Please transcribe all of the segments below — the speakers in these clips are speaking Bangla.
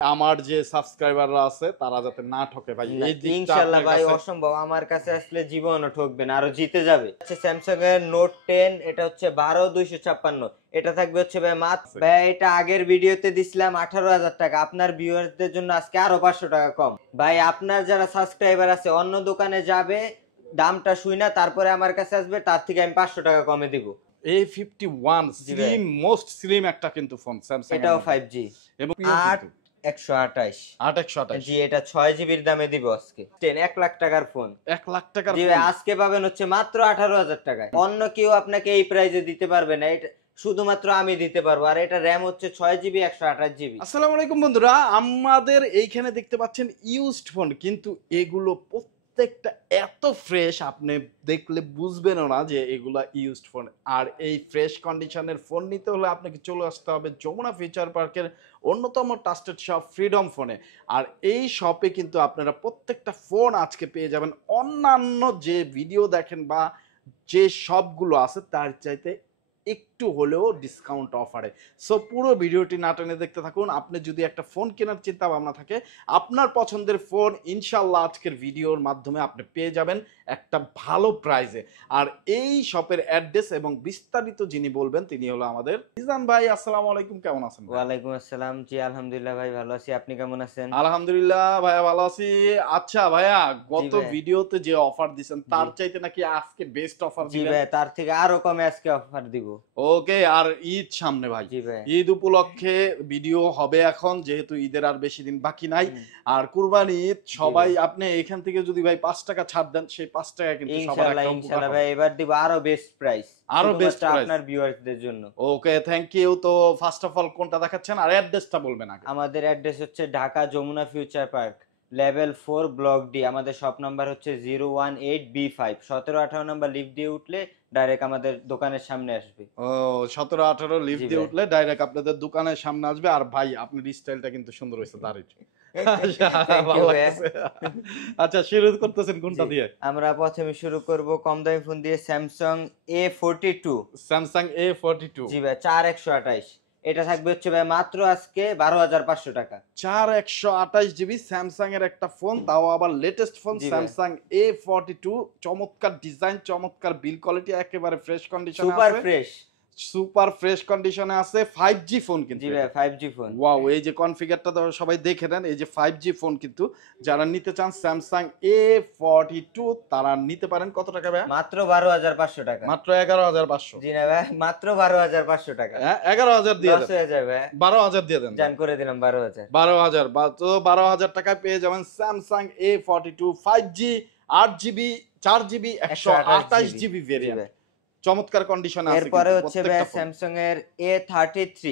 আমার যে সাবস্ক্রাইবাররা আছে তারা যাতে না ঠকে ভাই, এই দিকটা ইনশাআল্লাহ ভাই অসম্ভব, আমার কাছে আসলে জীবনও ঠকবে না, আরো জিতে যাবে। হচ্ছে স্যামসাং এর নোট 10, এটা হচ্ছে 12256, এটা থাকবে হচ্ছে ভাই মাত্র ভাই, এটা আগের ভিডিওতে দিছিলাম 18,000 টাকা, আপনার ভিউয়ারদের জন্য আজকে আরো 500 টাকা কম। ভাই আপনার যারা সাবস্ক্রাইবার আছে অন্য দোকানে যাবে, দামটা শুই না তারপরে আমার কাছে আসবে, তার থেকে আমি 500 টাকা কমে দিব। A51 স্লিম, মোস্ট স্লিম একটা কিন্তু ফোন স্যামসাং, এটাও 5G এবং 8128। 8128 জি, এটা 6 জিবির দামে দিব আজকে। 1 লাখ টাকার ফোন, 1 লাখ টাকার জি ফোন ভাই, আজকে পাবেন হচ্ছে মাত্র 18,000 টাকায়। অন্য কেউ আপনাকে এই প্রাইসে দিতে পারবে না, এটা শুধুমাত্র আমি দিতে পারবো। আর এটা র্যাম হচ্ছে 6 জিবি 128 জিবি। আসসালামু আলাইকুম বন্ধুরা, আমাদের এইখানে দেখতে পাচ্ছেন ইউজড ফোন, কিন্তু এগুলো প্রত্যেকটা এত ফ্রেশ আপনি দেখলে বুঝবেনও না যে এগুলা ইউজড ফোন। আর এই ফ্রেশ কন্ডিশনের ফোন নিতে হলে আপনাকে চলে আসতে হবে যমুনা ফিউচার পার্কের অন্যতম ট্রাস্টেড শপ ফ্রিডম ফোনে। আর এই শপে কিন্তু আপনারা প্রত্যেকটা ফোন আজকে পেয়ে যাবেন অন্যান্য যে ভিডিও দেখেন বা যে শপগুলো আছে তার চাইতে একটু হলেও ডিসকাউন্ট অফারে। সো পুরো ভিডিওটি না টেনে দেখতে থাকুন। আপনি যদি একটা ফোন কেনার চিন্তা ভাবনা থাকে, আপনার পছন্দের ফোন ইনশাল্লাহ আজকের ভিডিওর মাধ্যমে আপনি পেয়ে যাবেন একটা ভালো প্রাইজে। আর এই শপের অ্যাড্রেস এবং বিস্তারিত যিনি বলবেন তিনি হলো আমাদের মিজান ভাই। আসসালামু আলাইকুম, কেমন আছেন? ওয়ালাইকুম আসসালাম। জি আলহামদুলিল্লাহ ভাই ভালো আছি, আপনি কেমন আছেন? আলহামদুলিল্লাহ ভাইয়া ভালো আছি। আচ্ছা ভাইয়া, গত ভিডিওতে যে অফার দিবেন তার চাইতে নাকি আজকে বেস্ট অফার জি দিবেন? ভাই, তার থেকে আরো কমে আজকে অফার দিব। ওকে, আর ঈদ সামনে ভাই, জি ভাই, ঈদ উপলক্ষে ভিডিও হবে এখন, যেহেতু ঈদের আর বেশি দিন বাকি নাই। আর কুরবানি ঈদ সবাই, আপনি এখান থেকে যদি ভাই 5 টাকা ছাড় দেন, সেই 5 টাকা কিন্তু সবার ইনশাআল্লাহ একটা উপকার ইনশাআল্লাহ হবে। ভাই, এবার দিব আরো বেস্ট প্রাইস, আরো বেস্ট প্রাইস আপনার ভিউয়ারদের জন্য। Okay, thank you. তো ফার্স্ট অফ অল কোনটা দেখাচ্ছেন আর অ্যাড্রেসটা বলবেন আগে। আমাদের অ্যাড্রেস হচ্ছে Dhaka Jamuna Future Park, level 4, block D. আমাদের শপ নাম্বার হচ্ছে 018B5, 17-18 নাম্বার লিফট দিয়ে উঠলে ডাইরেক্ট আমাদের দোকানের সামনে আসবে। ও, 17-18 লিফট দিয়ে উঠলে ডাইরেক্ট আপনাদের দোকানের সামনে আসবে। আর ভাই আপনার স্টাইলটা কিন্তু সুন্দর হয়েছে, দারুণ। আচ্ছা, শুরু করতেছেন কোনটা দিয়ে? আমরা প্রথমে শুরু করব কম দামি ফোন দিয়ে, স্যামসাং A42। স্যামসাং A42, জি ভাই, 4128। এটা থাকবে হচ্ছে ভাই মাত্র আজকে 12,500 টাকা। 4128 জিবি স্যামসাং এর একটা ফোন, তাও আবার লেটেস্ট ফোন স্যামসাং A42। চমৎকার ডিজাইন, চমৎকার বিল কোয়ালিটি, একেবারে ফ্রেশ কন্ডিশনে আছে, সুপার ফ্রেশ, সুপার ফ্রেশ কন্ডিশনে আছে। 5G ফোন কিন্তু। জি ভাই 5G ফোন। ওয়াও, এই যে কনফিগারটা তো সবাই দেখে নেন, এই যে 5G ফোন কিন্তু যারা নিতে চান স্যামসাং A42 তারা নিতে পারেন। কত টাকা ভাই? মাত্র 12,500 টাকা। মাত্র 11,500। জি না ভাই, মাত্র 12,500 টাকা। হ্যাঁ, 11,000 দিয়ে দেন, 10,000 ভাই, 12,000 দিয়ে দেন, জান করে দিলাম 12,000। 12,000 বা তো 12,000 টাকায় পেয়ে যাবেন Samsung A42 5G 8GB 4GB 128GB variant. চমৎকার কন্ডিশনে আছে। এরপরে হচ্ছে ভাই স্যামসাং এর A33।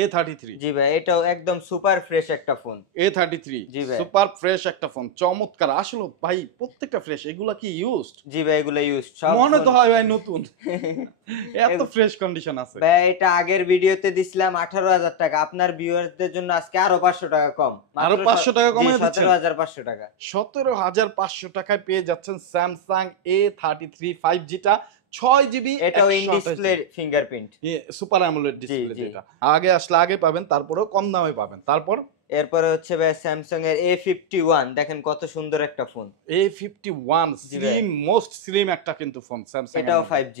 A33, জি ভাই, এটাও একদম সুপার ফ্রেশ একটা ফোন। A33 জি ভাই, সুপার ফ্রেশ একটা ফোন, চমৎকার। আসলে ভাই প্রত্যেকটা ফ্রেশ, এগুলা কি ইউজড? জি ভাই, এগুলো ইউজ সব মনে তো হয় ভাই নতুন, এত ফ্রেশ কন্ডিশন আছে। ভাই এটা আগের ভিডিওতে দিছিলাম 18,000 টাকা, আপনার ভিউয়ারদের জন্য আজকে আরো 500 টাকা কম। আরো 500 টাকা কমে দিচ্ছেন, 17,500 টাকা। 17,500 টাকায় পেয়ে যাচ্ছেন স্যামসাং A33 5G টা, 6GB। এটাও in display fingerprint, super AMOLED display, যেটা আগে আসলে আগে পাবেন, তারপরেও কম দামে পাবেন। তারপর এরপরে হচ্ছে ভাই স্যামসাং এর A51, দেখেন কত সুন্দর একটা phone. A51 slim, most slim একটা কিন্তু ফোন স্যামসাং, এটাও 5G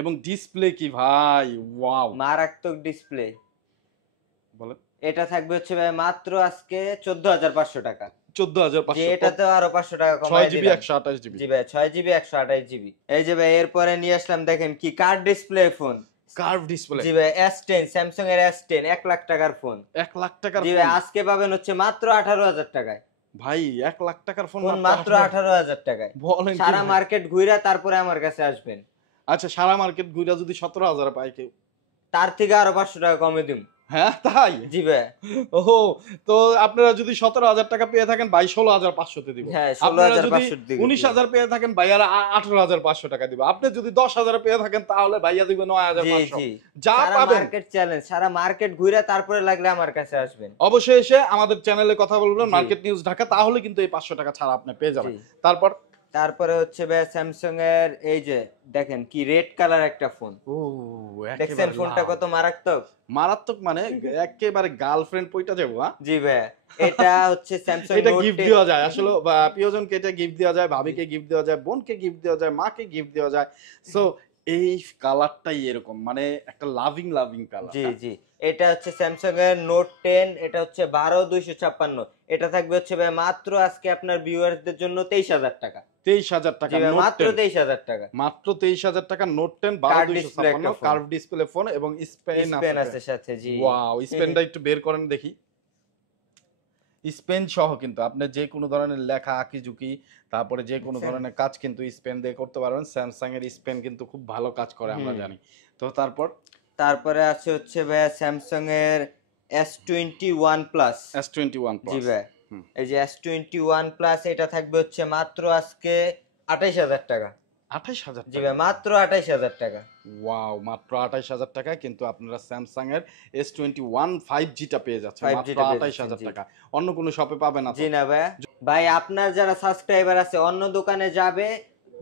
এবং ডিসপ্লে কি ভাই, ওয়াও, মারাত্মক ডিসপ্লে। বলেন। এটা থাকবে হচ্ছে ভাই মাত্র আজকে 14,500 টাকা। 14,500, এটাতে আরো 500 টাকা কমাই 6GB দিলাম। 128GB। জি ভাই, 6GB 128GB। এই যে ভাই এরপরে নিয়ে আসলাম, দেখেন কি curve display phone, curve display. জি ভাই S10, স্যামসাং এর S10 1 লাখ টাকার ফোন। 1 লাখ টাকার জি ফোন ভাই, আজকে পাবেন হচ্ছে মাত্র 18,000 টাকায়। ভাই, 1 লাখ টাকার ফোন মাত্র 18,000 টাকায়। বলেন কি সারা ভাই? মার্কেট ঘুরে তারপরে আমার কাছে আসবেন। আচ্ছা, সারা মার্কেট ঘুরে যদি 17,000 পাই কেউ, তার থেকে আরো 500 টাকা কমে দিম। হ্যাঁ তাই? জি ভাই, ওহো, তো আপনারা যদি 17,000 টাকা পেয়ে থাকেন ভাই, 16,500 তে দিব। হ্যাঁ, আপনারা যদি 16,500 দিকে 19,000 পেয়ে থাকেন ভাইয়ারা 18,500 টাকা দিব। আপনি যদি 10,000 পেয়ে থাকেন তাহলে ভাইয়া দিব জি 9,500। জি, যা সারা পাবেন মার্কেট চ্যালেঞ্জ, সারা মার্কেট ঘুরে তারপরে লাগলে আমার কাছে আসবেন। অবশ্যই এসে আমাদের চ্যানেলে কথা বলবেন জি। মার্কেট নিউজ ঢাকা, তাহলে কিন্তু এই 500 টাকা ছাড়া আপনি পেয়ে যাবেন। জি। তারপর তারপরে হচ্ছে ভাই স্যামসাং এর এই যে দেখেন কি রেড কালার একটা ফোন, ও দেখছেন একেবারে ফোনটা লাল। কত মারাত্মক। মারাত্মক মানে একেবারে গার্লফ্রেন্ড পইটা যাবো, হ্যাঁ? জি ভাই, এটা হচ্ছে স্যামসাং এটা নোট গিফট 10। দেওয়া যায় আসলে, প্রিয়জনকে এটা গিফট দেওয়া যায়, ভাবিকে গিফট দেওয়া যায়, বোনকে গিফট দেওয়া যায়, মাকে গিফট দেওয়া যায়। সো এই কালারটাই এরকম, মানে একটা লাভিং লাভিং কালার। জি জি, এটা হচ্ছে স্যামসাং এর নোট 10, এটা হচ্ছে 12256, এটা থাকবে হচ্ছে ভাই মাত্র আজকে আপনার ভিউয়ারদের জন্য 23000 টাকা। 23,000 জি টাকা ভাই, নোট মাত্র 10, 23000 টাকা। মাত্র 23,000 টাকা নোট 10 কার্ড ডিসপ্লে 12256 একটা ফোন, কার্ভ ডিসপ্লে ফোন এবং স্পেন স্পেন আছে। আছে সাথে। জি ওয়াও, স্পেনটা একটু বের করেন দেখি। স্পেন সহ কিন্তু আপনি যে কোনো ধরনের লেখা আঁকিঝুঁকি, তারপরে যে কোনো ধরনের কাজ কিন্তু স্পেন দিয়ে করতে পারবেন। স্যামসাং এর স্পেন কিন্তু খুব ভালো কাজ করে, আমরা জানি। তো তারপরে আছে হচ্ছে ভাই স্যামসাং এর S21 plus. S21 G plus, ভাই, এই যে S21 প্লাস, এটা থাকবে হচ্ছে মাত্র আজকে 28000 টাকা। 28,000 জি টাকা। ভাই, মাত্র 28000 টাকা। ওয়াও, মাত্র 28,000 টাকায় কিন্তু আপনারা স্যামসাং এর S21 5G টা পেয়ে যাচ্ছেন 5G মাত্র টা পেয়ে 28,000 যাচ্ছেন, জি। টাকা। অন্য কোনো শপে পাবেন না তো? জি না ভাই, ভাই আপনার যারা সাবস্ক্রাইবার আছে অন্য দোকানে যাবে,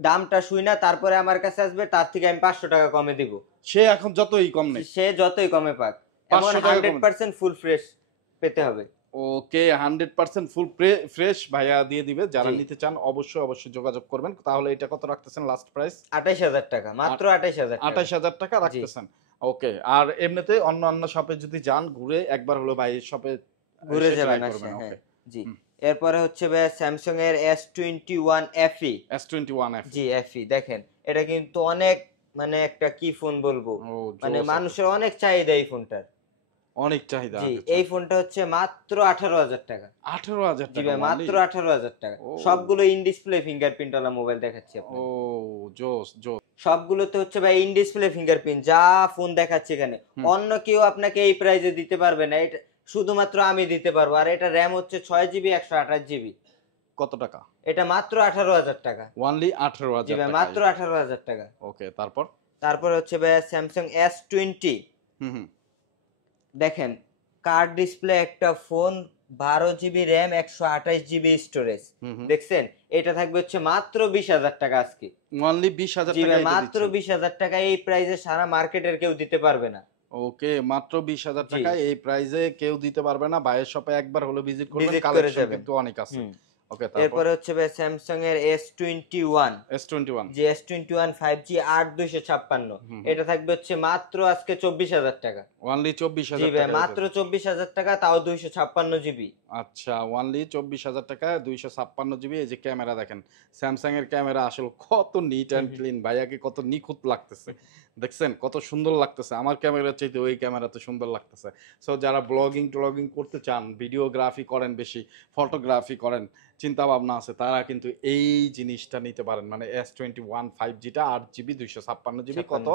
দামটা শুই না, তারপরে আমার কাছে আসবে, তার থেকে আমি 500 টাকা কমে দিব। সে এখন যতই কম নেই, সে যতই কমে পাক, এমন 500 টাকা কমে। 100% ফুল ফ্রেশ পেতে হবে। ওকে, 100% ফুল ফ্রেশ ভাইয়া দিয়ে দিবে। যারা জি। নিতে চান অবশ্যই অবশ্যই যোগাযোগ করবেন। তাহলে এটা কত রাখতেছেন লাস্ট প্রাইস? 28000 টাকা, মাত্র 28000 টাকা। 28,000 টাকা জি। রাখতেছেন। ওকে, আর এমনিতে অন্য শপে যদি যান, ঘুরে একবার হলো ভাই শপে ঘুরে এসে যাবেন ট্রাই আসে, করবেন। হ্যাঁ। ওকে। জি, এরপরে হচ্ছে ভাই স্যামসাং এর S21 FE। S21 F। জি, FE দেখেন, এটা কিন্তু অনেক, মানে একটা কি ফোন বলবো, ও মানে জোস, মানুষের অনেক চাহিদা এই ফোনটার। অনেক চাহিদা। জি, আচ্ছা, এই ফোনটা হচ্ছে মাত্র 18000 টাকা। 18,000 জি টাকা ভাই, অনলি। মাত্র 18000 টাকা। ও সবগুলো ইন ডিসপ্লে ফিঙ্গারপ্রিন্ট ওয়ালা মোবাইল দেখাচ্ছি ও আপনাকে। জোস জোস। সবগুলোতে হচ্ছে ভাই ইন ডিসপ্লে ফিঙ্গারপ্রিন্ট, যা ফোন দেখাচ্ছে এখানে হুম, অন্য কেউ আপনাকে এই প্রাইসে দিতে পারবে না, এটা শুধুমাত্র আমি দিতে পারবো। আর এটা র্যাম হচ্ছে 6 জিবি 128 জিবি। কত টাকা? এটা মাত্র 18000 টাকা। অনলি জি 18,000 ভাই, টাকা। মাত্র 18000 টাকা। ওকে, তারপর? তারপরে হচ্ছে ভাই স্যামসাং S20। হুম হুম দেখেন, কার্ড ডিসপ্লে একটা ফোন, 12 জিবি র্যাম 128 জিবি স্টোরেজ। হুম হুম দেখছেন, এটা থাকবে হচ্ছে মাত্র 20000 টাকা আজকে। অনলি 20,000 জি টাকা ভাই, এটা মাত্র দিচ্ছেন। 20000 টাকা। এই প্রাইসে সারা মার্কেটের কেউ দিতে পারবে না। ওকে, মাত্র 20,000 জি, টাকায় এই প্রাইসে কেউ দিতে পারবে না। ভাইয়ের শপে একবার হলো ভিজিট করবেন, ভিজিট করে কালেকশন যাবেন। কিন্তু অনেক আছে। হুম। ওকে, তারপর? এরপরে হচ্ছে ভাই স্যামসাং এর S21। S21। জি, S21 5G 8256, হুম এটা থাকবে হচ্ছে মাত্র আজকে 24000 টাকা। অনলি জি 24,000 ভাই, টাকা মাত্র 24000 টাকা, তাও 256 জিবি। আচ্ছা, অনলি 24,000 টাকা 256 জিবি। এই যে ক্যামেরা দেখেন, স্যামসাং এর ক্যামেরা আসলে কত নিট অ্যান্ড ক্লিন, ভাইয়াকে কত নিখুঁত লাগতেছে। দেখছেন কত সুন্দর লাগতেছে? আমার ক্যামেরার চাইতে ওই ক্যামেরাতে সুন্দর লাগতেছে। সো যারা ব্লগিং ট্লগিং করতে চান, ভিডিওগ্রাফি করেন, বেশি ফটোগ্রাফি করেন, চিন্তা ভাবনা আছে, তারা কিন্তু এই জিনিসটা নিতে পারেন। মানে S21 5G টা 8 জিবি 256 জিবি কত?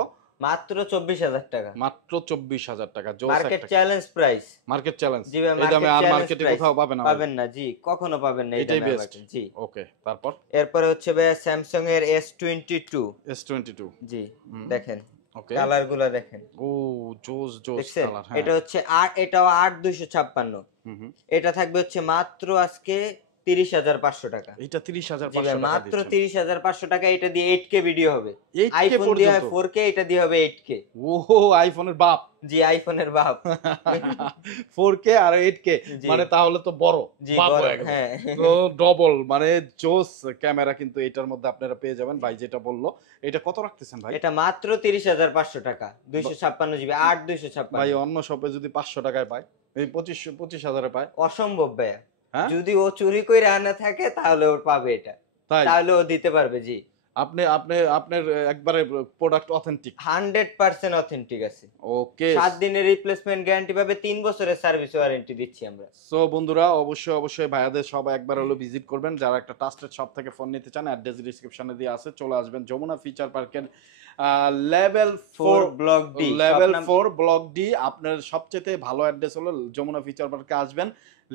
মাত্র 24000 টাকা। মাত্র 24,000 টাকা। জোস মার্কেট একটা চ্যালেঞ্জ প্রাইস। Market challenge. জি ভাই, এই দামে মার্কেট আর চ্যালেঞ্জ মার্কেটে প্রাইস কোথাও পাবে না ভাই। পাবেন না, জি, কখনো পাবেন না এই এটাই দামে বেস্ট। আমাকে। জি, ওকে, তারপর? এরপরে হচ্ছে ভাই স্যামসাং এর S22। S22। জি, হুম, দেখেন ওকে। কালার গুলা দেখেন, ও জোস জোস দেখছেন, কালার, হ্যাঁ। এটা হচ্ছে এটাও 8256। হুম হুম এটা থাকবে হচ্ছে মাত্র আজকে 30500 টাকা। এইটা জি ভাই, 30,500 টাকা মাত্র দিচ্ছেন। 30500 টাকা। এটা দিয়ে 8K ভিডিও হবে। 8K আইফোন দিয়ে হয় পর্যন্ত? 4K, এটা দিয়ে হবে 8K। ওহো, আইফোনের বাপ। জি, আইফোনের বাপ। 4K আর 8K, জি মানে তাহলে তো বড় জি, বাপ বড়, হয়ে গেল। হ্যাঁ। তো ডবল, মানে জোস ক্যামেরা কিন্তু এটার মধ্যে আপনারা পেয়ে যাবেন। ভাই যেটা বললো, এটা কত রাখতেছেন ভাই? এটা মাত্র 30500 টাকা, 256 জিবি 8 ভাই 256। অন্য শপে যদি 500 টাকায় পায়, এই 25,000 পায়, অসম্ভব ভাইয়া। হ্যাঁ? যদি ও চুরি করে আনা থাকে তাহলে ওর পাবে এটা, তাই? তাহলে ও দিতে পারবে। জি, আপনি আপনি আপনার একবারে প্রোডাক্ট অথেন্টিক। 100% অথেন্টিক আছে। ওকে। 7 দিনের রিপ্লেসমেন্ট গ্যারান্টি পাবে, 3 বছরের সার্ভিস ওয়ারেন্টি দিচ্ছি আমরা। সো বন্ধুরা, অবশ্যই অবশ্যই ভাইয়াদের সব একবার হলো ভিজিট করবেন। যারা একটা ট্রাস্টেড শপ থেকে ফোন নিতে চান, অ্যাড্রেস ডিসক্রিপশনে দিয়ে আছে, চলে আসবেন যমুনা ফিচার পার্কের level 4 block D, level 4 block D. আপনার সবচেয়ে ভালো অ্যাড্রেস হলো যমুনা ফিচার পার্কে আসবেন,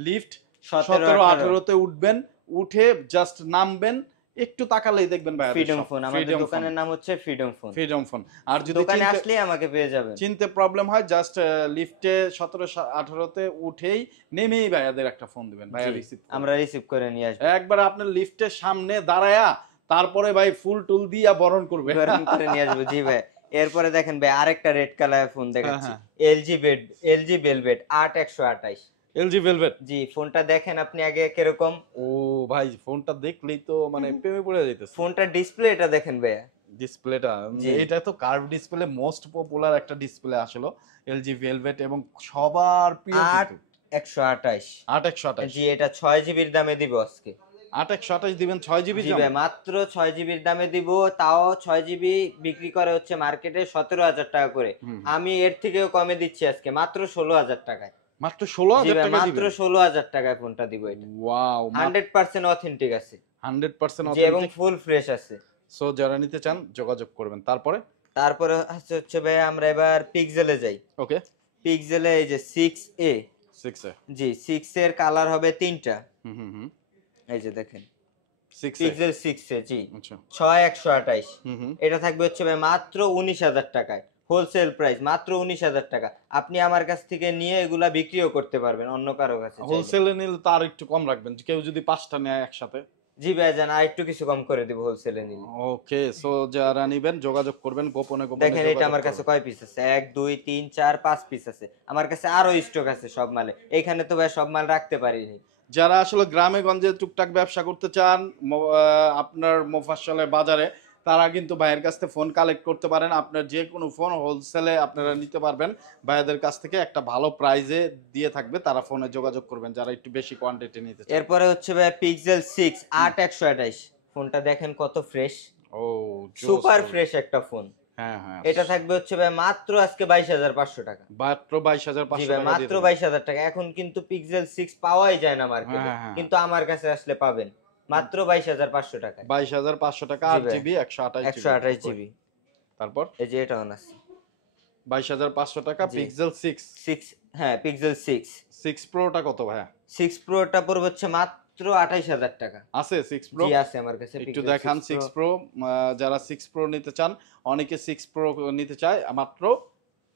লিফট 17-18 তে উঠবেন, উঠে জাস্ট নামবেন, একটু তাকালেই দেখবেন ভাইয়াদের ফ্রিডম শপ, ফোন, আমাদের ফ্রিডম ফোন। দোকানের নাম হচ্ছে ফ্রিডম ফোন। Freedom phone. আর যদি দোকানে আসলেই আমাকে পেয়ে যাবেন। চিনতে প্রবলেম হয়, জাস্ট লিফটে 17-18 তে উঠেই নেমেই ভাইয়াদের একটা ফোন দিবেন, ভাইয়া রিসিভ আমরা রিসিভ করে নিয়ে আসবো। একবার আপনার লিফটের সামনে দাঁড়ায়া তারপরে ভাই ফুল টুল দিয়া বরণ করবে। গরম করে নিয়ে আসবো। জি ভাই। এরপরে দেখেন ভাই আরেকটা রেড কালার ফোন দেখাচ্ছি। হ্যাঁ। LG Velvet 8128। LG Velvet. জি, ফোনটা দেখেন আপনি আগে কিরকম। ও ভাই ফোনটা দেখলেই তো মানে প্রেমে পড়ে যাইতেছে। ফোনটার ডিসপ্লেটা দেখেন ভাইয়া। ডিসপ্লেটা জি। এটা তো কার্ভ ডিসপ্লে, মোস্ট পপুলার একটা ডিসপ্লে আসলে এলজি ভেলভেট, এবং সবার প্রিয় কিন্তু 8128। 8128। জি, এটা 6 জিবির দামে দিব আজকে। 8128 দিবেন 6 জিবি জি দাম। ভাই, মাত্র 6 জিবির দামে দিব। তাও 6 জিবি বিক্রি করে হচ্ছে মার্কেটে 17,000 টাকা করে। আমি এর থেকেও কমে দিচ্ছি আজকে মাত্র 16,000 টাকায়। মাত্র জি 16,000 ভাই, টাকা মাত্র দিবেন। 16,000 টাকায় ফোনটা দিব এটা। ওয়াও, 100% অথেন্টিক আছে। 100% জি, এবং অথেন্টিক। ফুল ফ্রেশ আছে। সো যারা নিতে চান যোগাযোগ করবেন। তারপরে তারপরে হচ্ছে ভাই আমরা এবার পিক্সেলে যাই। ওকে পিক্সেলে এই যে 6A। 6 এ। জি, 6 এর কালার হবে 3টা। হুম। এই যে দেখেন 6 এ। Pixel 6A। জি, আচ্ছা। 6128। হুম। এটা থাকবে হচ্ছে ভাই মাত্র 19,000 টাকায়। হোলসেল প্রাইস মাত্র 19,000 টাকা। আপনি আমার কাছ থেকে নিয়ে এগুলা বিক্রিও করতে পারবেন অন্য কারো কাছে চাইলে। হোলসেলে নিলে তার একটু কম রাখবেন, কেউ যদি 5টা নেয় একসাথে। জি ভাই জান, আর একটু কিছু কম করে দিব হোলসেলে নিলে। ওকে, সো যারা নিবেন যোগাযোগ করবেন, গোপনে দেখেন এটা যোগাযোগ আমার কাছে করবেন। কয় পিস আছে, 1 2 3 4 5 পিস আছে। আমার কাছে আরো স্টক আছে সব মালে। এখানে তো ভাই সব মাল রাখতে পারিনি। যারা আসলে গ্রামে গঞ্জে টুকটাক ব্যবসা করতে চান আপনার মোফাজ্জলের বাজারে, তারা কিন্তু ভাইয়ের কাছ থেকে ফোন কালেক্ট করতে পারেন। আপনার যে কোনো ফোন হোলসেলে আপনারা নিতে পারবেন ভাইয়াদের কাছ থেকে, একটা ভালো প্রাইজে দিয়ে থাকবে। তারা ফোনে যোগাযোগ করবেন যারা একটু বেশি কোয়ান্টিটি নিতে চান। এরপরে হচ্ছে ভাই পিক্সেল 6 8128। ফোনটা দেখেন কত ফ্রেশ। ও সুপার ফ্রেশ একটা ফোন। হ্যাঁ। এটা থাকবে হচ্ছে ভাই মাত্র আজকে 22,500 টাকা। মাত্র জি 22,500 ভাই, টাকা দিয়ে মাত্র দিবেন। 22,000 টাকা। এখন কিন্তু পিক্সেল 6 পাওয়াই যায় না মার্কেটে, হ্যাঁ। কিন্তু আমার কাছে আসলে পাবেন মাত্র 22,500 টাকায়। 22,500 টাকা, জি 8 ভাই, জিবি 128 জিবি। 128 জিবি। তারপর এই যে এটা অন আছে। 22,500 টাকা জি। পিক্সেল 6। 6, হ্যাঁ পিক্সেল 6। 6 প্রোটা কত ভাইয়া? 6 প্রোটা পড়বে হচ্ছে মাত্র 28,000 টাকা। আছে 6 প্রো? জি আছে আমার কাছে একটু পিক্সেল দেখান 6 6 প্রো। যারা 6 প্রো নিতে চান, অনেকে 6 প্রো নিতে চায় মাত্র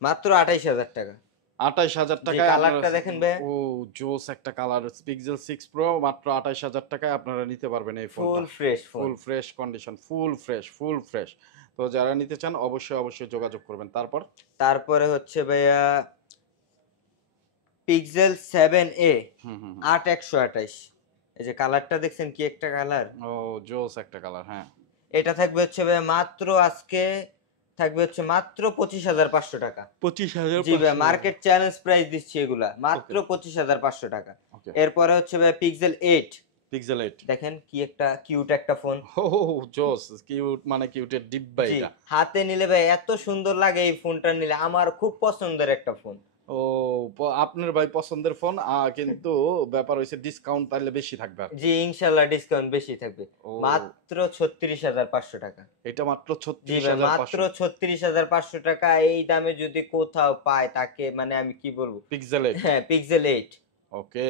মাত্র 28,000 টাকা। 28,000 জি, টাকায়। কালারটা দেখেন ভাই। ও জোস একটা কালার। পিক্সেল 6 প্রো মাত্র 28,000 টাকায় আপনারা নিতে পারবেন এই ফোনটা। Full fresh phone. Full fresh condition, full fresh. তো যারা নিতে চান অবশ্যই যোগাযোগ করবেন। তারপরে হচ্ছে ভাইয়া পিক্সেল 7A হুম। 8128। এই যে কালারটা দেখছেন কি একটা কালার। ও জোস একটা কালার, হ্যাঁ। এটা থাকবে হচ্ছে ভাই মাত্র আজকে থাকবে হচ্ছে মাত্র 25,500 টাকা। 25,000। জি ভাই, মার্কেট চ্যালেঞ্জ প্রাইস দিচ্ছি এগুলা মাত্র 25,500 টাকা। ওকে। এরপরে হচ্ছে ভাই পিক্সেল 8। পিক্সেল 8। দেখেন কি একটা কিউট একটা ফোন। ও জোস, কিউট মানে কিউটের ডিব্বা জি, এটা। হাতে নিলে ভাই এত সুন্দর লাগে এই ফোনটা নিলে, আমার খুব পছন্দের একটা ফোন। ও আপনার ভাই পছন্দের ফোন, কিন্তু ব্যাপার হইছে ডিসকাউন্ট পাইলে বেশি থাকবে আর কি। জি ইনশাল্লাহ ডিসকাউন্ট বেশি থাকবে। ও মাত্র 36,500 টাকা। এটা মাত্র জি ভাই, মাত্র 36,500। 36,500 টাকা। এই দামে যদি কোথাও পায় তাকে মানে আমি কি বলবো। পিক্সেল 8। হ্যাঁ পিক্সেল 8। ওকে,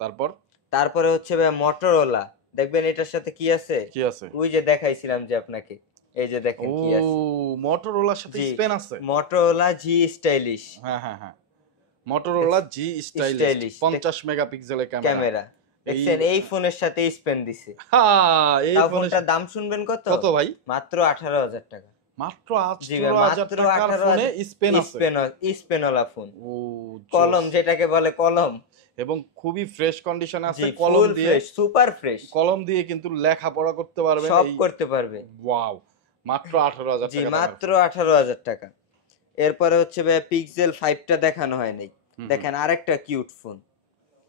তারপর তারপরে হচ্ছে ভাই মোটরোলা। দেখবেন এটার সাথে কি আছে। কি আছে? ওই যে দেখাইছিলাম যে আপনাকে, এই যে দেখেন ও কি আছে। মোটরোলার সাথে জি, স্পেন আছে। Motorola G stylish. হ্যাঁ। মোটরোলা জি স্টাইলিশ 50 মেগাপিক্সেলের ক্যামেরা। ক্যামেরা দেখছেন, এই ফোনের সাথে স্পেন দিছে। এই তাও ফোনের ফোনটার দাম শুনবেন কত? কত ভাই? মাত্র 18,000 টাকা। মাত্র জি ভাই, 18,000 মাত্র টাকার ফোনে 18,000 স্পেন আছে। স্পেনওয়ালা ফোন। ও কলম যেটাকে বলে কলম। এবং খুবই ফ্রেশ কন্ডিশনে আছে। জি, কলম ফুল দিয়ে, ফ্রেশ, সুপার ফ্রেশ। কলম দিয়ে কিন্তু লেখাপড়া করতে পারবেন। সব করতে পারবে। ওয়াও, মাত্র 18,000 জি টাকা। মাত্র 18,000 টাকা। এরপরে হচ্ছে ভাই পিক্সেল 5টা দেখানো হয় নাই। দেখেন আরেকটা কিউট ফোন।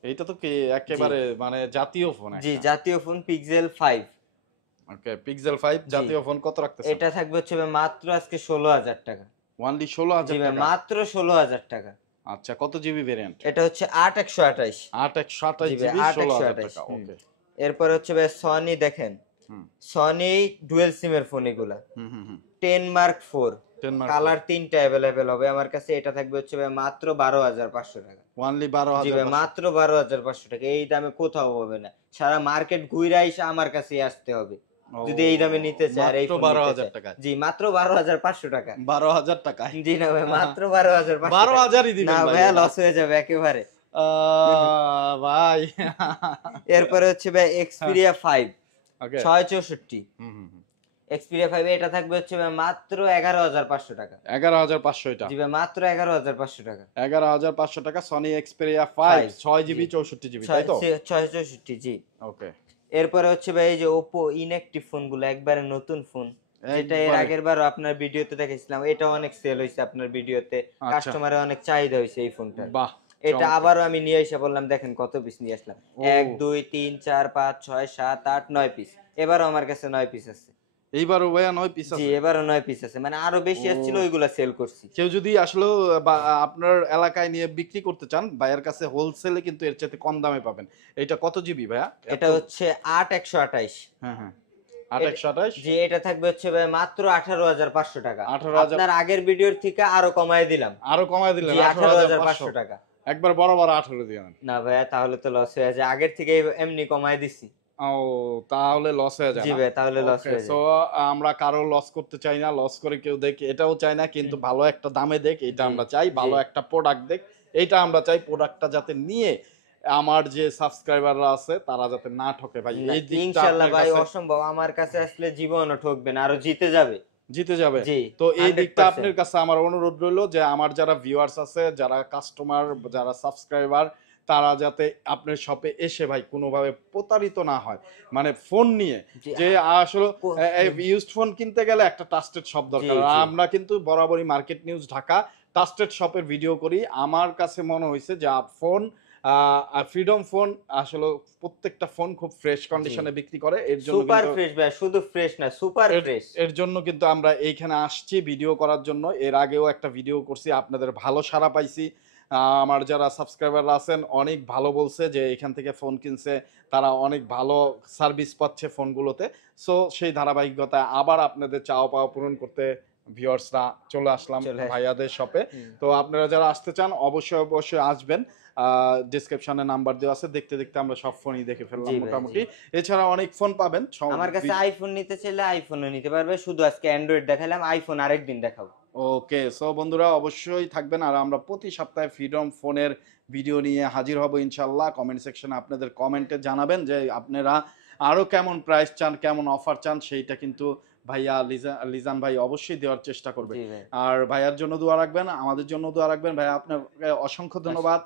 এইটা তো কি একেবারে মানে জাতীয় ফোন জি একটা। জাতীয় ফোন পিক্সেল 5। ওকে, পিক্সেল 5 জাতীয় ফোন কত রাখতেছেন? এটা থাকবে হচ্ছে ভাই মাত্র আজকে 16,000 টাকা। ওনলি জি 16,000 ভাই, টাকা। মাত্র 16,000 টাকা। আচ্ছা, কত জিবি ভেরিয়েন্ট? এটা হচ্ছে 8128। 8/128 জি ভাই, জিবি 16,000 8128। টাকা। ওকে। এরপরে হচ্ছে ভাই সনি দেখেন। হুম সনি ডুয়েল সিমের ফোন এগুলা। হুম 10 মার্ক 4। 10 মার্ক কালার 3টা अवेलेबल হবে আমার কাছে। এটা থাকবে হচ্ছে ভাই মাত্র 12,500 টাকা। ওনলি জি ভাই, 12,000। মাত্র 12,500 টাকা। এই দামে কোথাও হবে না। সারা মার্কেট ঘুরে এসে আমার কাছে আসতে হবে যদি এই দামে নিতে চায়। আর এই মাত্র ফোন 12,000 টাকা। জি মাত্র 12,500 টাকা। 12,000 টাকা। জি না ভাই, মাত্র 12,500 টাকা। 12,000ই দিবেন না ভাই। ভাই, লস হয়ে যাবে একেবারে। ভাই। এরপরে হচ্ছে ভাই এক্সপিরিয়া 5 ওকে। 664। হুম Xperia 5 এটা থাকবে হচ্ছে ভাই মাত্র 11,500 টাকা। 11,500 এটা। জি ভাই মাত্র 11,500 টাকা। 11,500 টাকা সনি এক্সপেরিয়া 5 5 জি 6GB 64GB তাই তো? 664 জি। ওকে, এরপরে হচ্ছে ভাই এই যে Oppo ইনঅ্যাকটিভ ফোনগুলো একবারে নতুন ফোন, যেটা এর একবারে। আগের বারও আপনার ভিডিওতে দেখেছিলাম, এটা অনেক সেল হয়েছে আপনার ভিডিওতে, আচ্ছা, কাস্টমারের অনেক চাহিদা হয়েছে এই ফোনটার। বাহ! এটা চমৎকার। আবারও আমি নিয়ে এসে বললাম দেখেন কত পিস নিয়ে আসলাম, এক ও, দুই তিন চার পাঁচ ছয় সাত আট নয় পিস। এবারও আমার কাছে 9 পিস আছে। এইবারও ভাইয়া 9 পিস জি আছে? এবারও 9 পিস আছে, মানে আরো বেশি আসছিল ও, ওইগুলা সেল করছি। কেউ যদি আসলেও বা আপনার এলাকায় নিয়ে বিক্রি করতে চান, ভাইয়ার কাছে হোলসেলে কিন্তু এর চাইতে কম দামে পাবেন। এটা কত জিবি ভাইয়া? এটা হচ্ছে 8 128। হ্যাঁ, হ্যাঁ। 8 এটা 128? জি এটা থাকবে হচ্ছে ভাই মাত্র 18,500 টাকা। 18,000 আপনার আগের ভিডিওর থেকে আরো কমায় দিলাম। আরো কমায় দিলেন জি 18,500। 18,500 টাকা। একবার বরাবর 18 দিয়েন। না ভাইয়া তাহলে তো লস হয়ে যায়, আগের থেকে এমনি কমায় দিছি। ও, তাহলে লস হয়ে যায় জি না? ভাই তাহলে লস ওকে, হয়ে সো যায়। আমরা কারো লস করতে চাই না। লস করে কেউ দেখ এটাও চাই না, কিন্তু হুম, ভালো একটা দামে দেখ এটা জি আমরা চাই। জি ভালো একটা প্রোডাক্ট দেখ এইটা আমরা চাই। প্রোডাক্টটা যাতে নিয়ে আমার যে সাবস্ক্রাইবাররা আছে তারা যাতে না ঠকে ভাই। না এই দিকটা ইনশাল্লাহ আপনার ভাই কাছে অসম্ভব, আমার কাছে আসলে জীবনও ঠকবে না, আরো জিতে যাবে। জিতে যাবে। জি তো এই দিকটা 100%। আপনার কাছে আমার অনুরোধ রইলো যে আমার যারা ভিউয়ার্স আছে, যারা কাস্টমার, যারা সাবস্ক্রাইবার, তারা যাতে আপনার শপে এসে ভাই কোনোভাবে প্রতারিত না হয়। মানে ফোন নিয়ে জি যে আসলে হুম, ইউজড ফোন কিনতে গেলে একটা ট্রাস্টেড শপ জি দরকার। আর জি আমরা কিন্তু বরাবরই মার্কেট নিউজ ঢাকা ট্রাস্টেড শপের ভিডিও করি। আমার কাছে মনে হয়েছে যে ফোন ফ্রিডম ফোন আসলে প্রত্যেকটা ফোন খুব ফ্রেশ জি কন্ডিশনে বিক্রি করে। এর জন্য সুপার কিন্তু ফ্রেশ ভাই, শুধু ফ্রেশ না সুপার এর ফ্রেশ। এর জন্য কিন্তু আমরা এইখানে আসছি ভিডিও করার জন্য। এর আগেও একটা ভিডিও করছি, আপনাদের ভালো সাড়া পাইছি। আমার যারা সাবস্ক্রাইবাররা আছেন অনেক ভালো বলছে যে এখান থেকে ফোন কিনছে, তারা অনেক ভালো সার্ভিস পাচ্ছে ফোনগুলোতে। সো সেই ধারাবাহিকতায় আবার আপনাদের চাওয়া পাওয়া পূরণ করতে ভিউয়ার্সরা চলে আসলাম চলে আসবে। ভাইয়াদের শপে। হুম, তো আপনারা যারা আসতে চান অবশ্যই অবশ্যই আসবেন। ডেসক্রিপশনে নাম্বার দেওয়া আছে, দেখতে দেখতে আমরা সব ফোনই দেখে ফেললাম জি ভাই জি। মোটামুটি। এছাড়া অনেক ফোন পাবেন আমার কাছে আইফোন নিতে চাইলে আইফোনও নিতে পারবে, শুধু আজকে অ্যান্ড্রয়েড দেখালাম, আইফোন আরেকদিন দেখাবো। ওকে, সো বন্ধুরা অবশ্যই থাকবেন। আর আমরা প্রতি সপ্তাহে ফ্রিডম ফোনের ভিডিও নিয়ে হাজির হব ইনশাল্লাহ। কমেন্ট সেকশনে আপনাদের কমেন্টে জানাবেন যে আপনারা আরো কেমন প্রাইস চান, কেমন অফার চান, সেইটা কিন্তু ভাইয়া লিজান ভাই অবশ্যই দেওয়ার চেষ্টা করবে। জি ভাই আর ভাইয়ার জন্য দোয়া রাখবেন, আমাদের জন্য দোয়া রাখবেন। ভাইয়া আপনাকে অসংখ্য ধন্যবাদ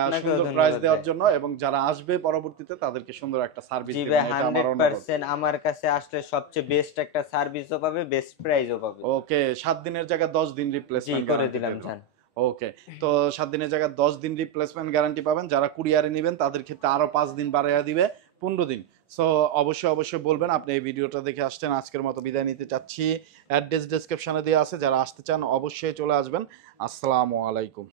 আপনাকেও সুন্দর প্রাইস ধন্যবাদ দেওয়ার ভাই। জন্য, এবং যারা আসবে পরবর্তীতে তাদেরকে সুন্দর একটা সার্ভিস জি ভাই দিবেন, এটা আমার অনুরোধ। 100% আমার কাছে আসলে সবচেয়ে বেস্ট একটা সার্ভিসও পাবে, বেস্ট প্রাইসও পাবে। ওকে, 7 দিনের জায়গায় 10 দিন জি রিপ্লেসমেন্ট করে গ্যারান্টি দিলাম দেব। জান। ওকে, তো 7 দিনের জায়গায় 10 দিন রিপ্লেসমেন্ট গ্যারান্টি পাবেন। যারা কুরিয়ারে নেবেন তাদের ক্ষেত্রে আরো 5 দিন বাড়াইয়া দিবে, 15 দিন। সো অবশ্যই অবশ্যই বলবেন আপনি এই ভিডিওটা দেখে আসছেন। আজকের মতো বিদায় নিতে চাচ্ছি। অ্যাড্রেস ডেসক্রিপশনে দেওয়া আছে, যারা আসতে চান অবশ্যই চলে আসবেন। আসসালামু আলাইকুম।